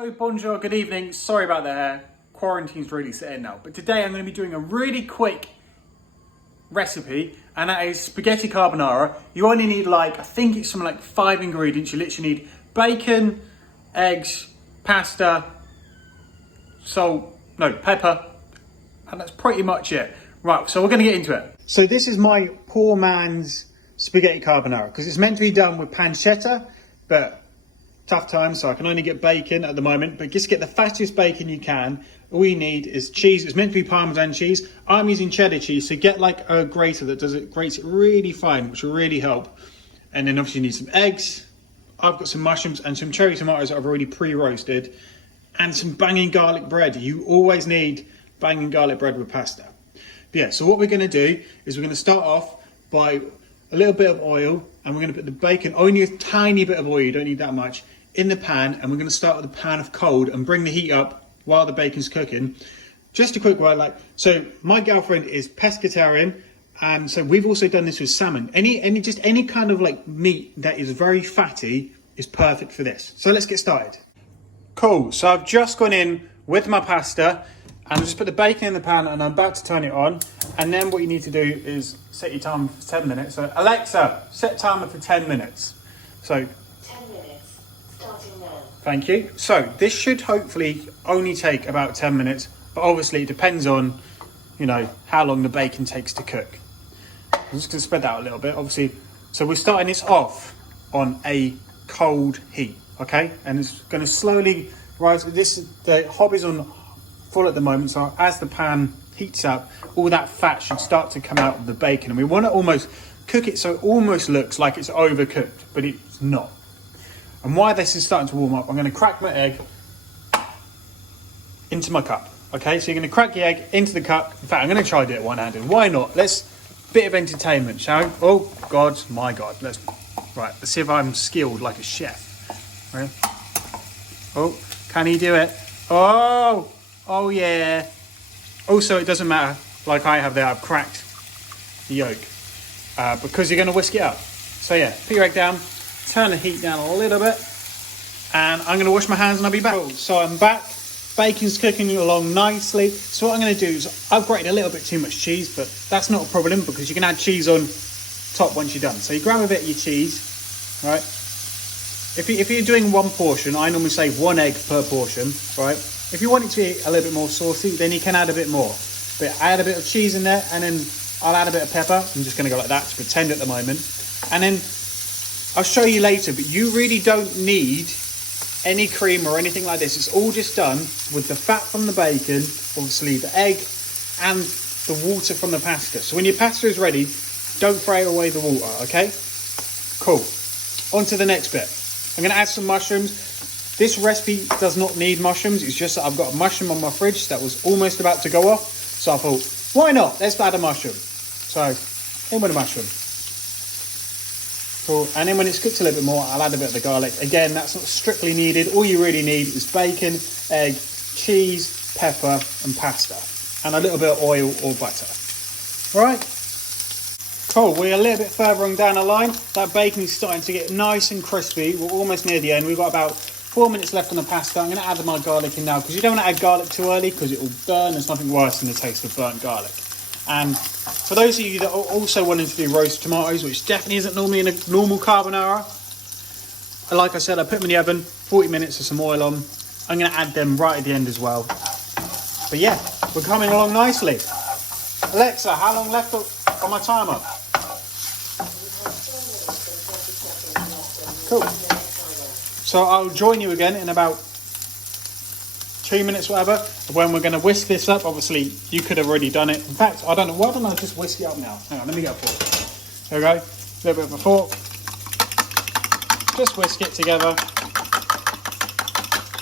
Hello, bonjour, good evening. Sorry about the hair. Quarantine's really setting now. But today I'm going to be doing a really quick recipe, and that is spaghetti carbonara. You only need I think it's something like 5 ingredients. You literally need bacon, eggs, pasta, salt, no, pepper, and that's pretty much it. Right, so we're going to get into it. So this is my poor man's spaghetti carbonara, because it's meant to be done with pancetta, but tough time, so I can only get bacon at the moment, but just get the fattest bacon you can. All you need is cheese. It's meant to be Parmesan cheese. I'm using cheddar cheese, so get like a grater that grates it really fine, which will really help. And then obviously you need some eggs. I've got some mushrooms and some cherry tomatoes that I've already pre-roasted, and some banging garlic bread. You always need banging garlic bread with pasta. But yeah, so what we're going to do is we're going to start off by a little bit of oil, and we're going to put the bacon, only a tiny bit of oil, you don't need that much, in the pan, and we're going to start with the pan of cold and bring the heat up while the bacon's cooking. Just a quick word, so my girlfriend is pescatarian, and so we've also done this with salmon. Any kind of meat that is very fatty is perfect for this. So let's get started. Cool, so I've just gone in with my pasta, and I've just put the bacon in the pan, and I'm about to turn it on. And then what you need to do is set your timer for 10 minutes. So Alexa, set timer for 10 minutes. So 10 minutes, starting now. Thank you. So this should hopefully only take about 10 minutes, but obviously it depends on, how long the bacon takes to cook. I'm just going to spread that out a little bit, obviously. So we're starting this off on a cold heat, okay? And it's going to slowly rise. The hob is on full at the moment, so as the pan heats up, all that fat should start to come out of the bacon, and we want to almost cook it so it almost looks like it's overcooked, but it's not. And while this is starting to warm up, I'm going to crack my egg into my cup. Okay, so you're going to crack the egg into the cup. In fact, I'm going to try to do it one-handed. Why not? Bit of entertainment, shall we? Oh God, my God. Let's see if I'm skilled like a chef. Right? Oh, can he do it? Oh yeah. Also, it doesn't matter, like I have there, I've cracked the yolk because you're going to whisk it up. So yeah, put your egg down, turn the heat down a little bit, and I'm going to wash my hands and I'll be back. So I'm back, bacon's cooking along nicely. So what I'm going to do is, I've grated a little bit too much cheese, but that's not a problem because you can add cheese on top once you're done. So you grab a bit of your cheese, right? If you're doing one portion, I normally say 1 egg per portion, right? If you want it to be a little bit more saucy, then you can add a bit more. But I add a bit of cheese in there, and then I'll add a bit of pepper. I'm just going to go like that to pretend at the moment. And then I'll show you later, but you really don't need any cream or anything like this. It's all just done with the fat from the bacon, obviously the egg, and the water from the pasta. So when your pasta is ready, don't throw away the water, okay? Cool. On to the next bit. I'm going to add some mushrooms. This recipe does not need mushrooms. It's just that I've got a mushroom on my fridge that was almost about to go off. So I thought, why not? Let's add a mushroom. So in with a mushroom. Cool. And then when it's cooked a little bit more, I'll add a bit of the garlic. Again, that's not strictly needed. All you really need is bacon, egg, cheese, pepper, and pasta. And a little bit of oil or butter. All right? Cool, we're a little bit further on down the line. That bacon is starting to get nice and crispy. We're almost near the end. We've got about 4 minutes left on the pasta. I'm going to add my garlic in now because you don't want to add garlic too early because it will burn. There's nothing worse than the taste of burnt garlic. And for those of you that are also wanting to do roast tomatoes, which definitely isn't normally in a normal carbonara, like I said, I put them in the oven, 40 minutes with some oil on. I'm going to add them right at the end as well. But yeah, we're coming along nicely. Alexa, how long left on my timer? Cool. So I'll join you again in about 2 minutes, whatever, when we're going to whisk this up. Obviously, you could have already done it. In fact, I don't know. Why don't I just whisk it up now? Hang on, let me get a fork. There we go. A little bit of a fork. Just whisk it together.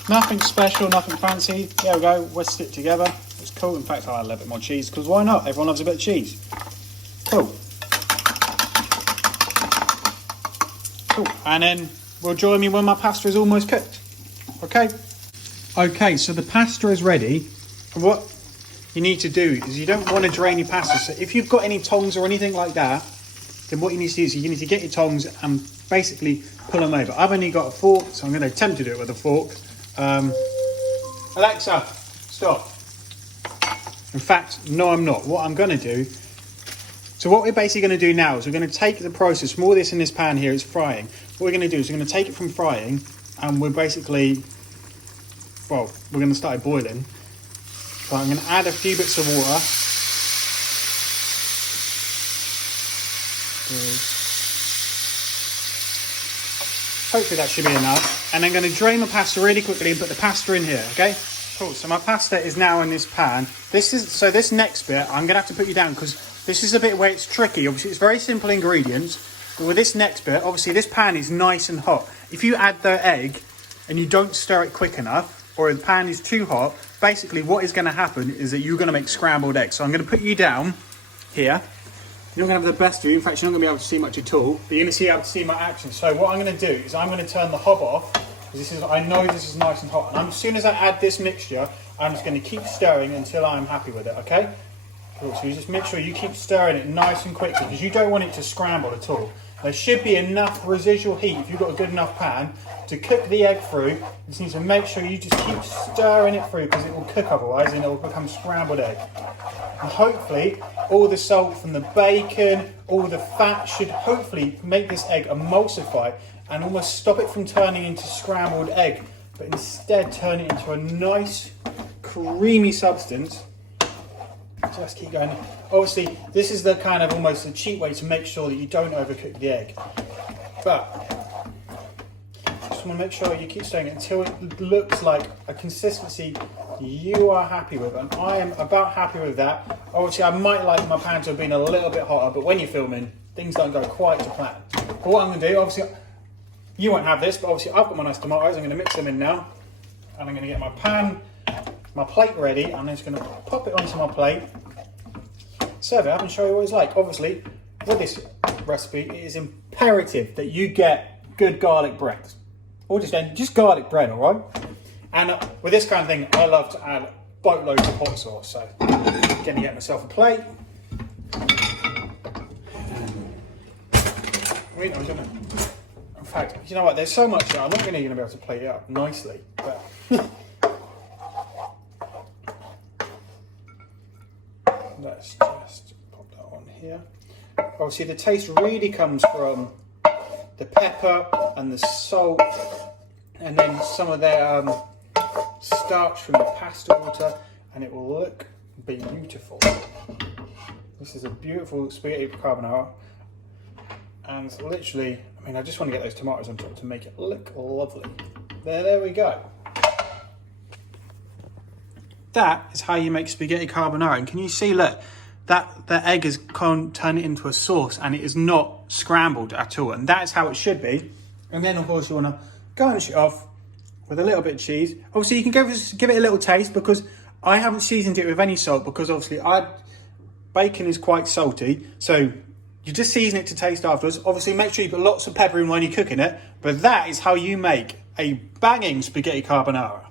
Nothing special, nothing fancy. There we go. Whisk it together. It's cool. In fact, I'll add a little bit more cheese because why not? Everyone loves a bit of cheese. Cool. And then will join me when my pasta is almost cooked. Okay, so the pasta is ready. And what you need to do is you don't want to drain your pasta. So if you've got any tongs or anything like that, then what you need to do is you need to get your tongs and basically pull them over. I've only got a fork, so I'm going to attempt to do it with a fork. Alexa, stop. In fact, no, I'm not. What I'm going to do, so what we're basically going to do now is we're going to take the process from all this in this pan here, it's frying. What we're going to do is we're going to take it from frying and we're basically, well, we're going to start it boiling. So I'm going to add a few bits of water. Hopefully that should be enough. And I'm going to drain my pasta really quickly and put the pasta in here, okay? Cool, so my pasta is now in this pan. This next bit, I'm going to have to put you down because this is a bit where it's tricky. Obviously, it's very simple ingredients. But with this next bit, obviously this pan is nice and hot. If you add the egg and you don't stir it quick enough, or the pan is too hot, basically what is going to happen is that you're going to make scrambled eggs. So I'm going to put you down here. You're not going to have the best view. In fact, you're not going to be able to see much at all. But you're going to be able to see my action. So what I'm going to do is I'm going to turn the hob off. I know this is nice and hot. And as soon as I add this mixture, I'm just going to keep stirring until I'm happy with it, okay? Cool. So you just make sure you keep stirring it nice and quickly because you don't want it to scramble at all. There should be enough residual heat if you've got a good enough pan to cook the egg through. You just need to make sure you just keep stirring it through because it will cook otherwise and it will become scrambled egg. And hopefully all the salt from the bacon, all the fat should hopefully make this egg emulsify and almost stop it from turning into scrambled egg, but instead turn it into a nice creamy substance. Just keep going. Obviously, this is the kind of almost a cheap way to make sure that you don't overcook the egg. But just want to make sure you keep stirring it until it looks like a consistency you are happy with. And I am about happy with that. Obviously, I might like my pan to have been a little bit hotter, but when you're filming, things don't go quite to plan. But what I'm going to do, obviously, you won't have this, but obviously I've got my nice tomatoes. I'm going to mix them in now. And I'm going to get my pan, my plate ready. I'm just going to pop it onto my plate. Serve it up and show you what it's like. Obviously, with this recipe, it is imperative that you get good garlic bread. Or just garlic bread, all right? And with this kind of thing, I love to add boatloads of hot sauce. So, I'm going to get myself a plate. Wait, I was going to... In fact, you know what? There's so much here. I'm not really going to be able to plate it up nicely. But let's just pop that on here. Obviously, the taste really comes from the pepper and the salt, and then some of the starch from the pasta water, and it will look beautiful. This is a beautiful spaghetti carbonara, and literally, I mean, I just want to get those tomatoes on top to make it look lovely. There we go. That is how you make spaghetti carbonara. And can you see, look, that the egg has turned it into a sauce and it is not scrambled at all. And that is how it should be. And then, of course, you want to garnish it off with a little bit of cheese. Obviously, you can give it a little taste because I haven't seasoned it with any salt because obviously bacon is quite salty. So you just season it to taste afterwards. Obviously, make sure you put lots of pepper in when you're cooking it. But that is how you make a banging spaghetti carbonara.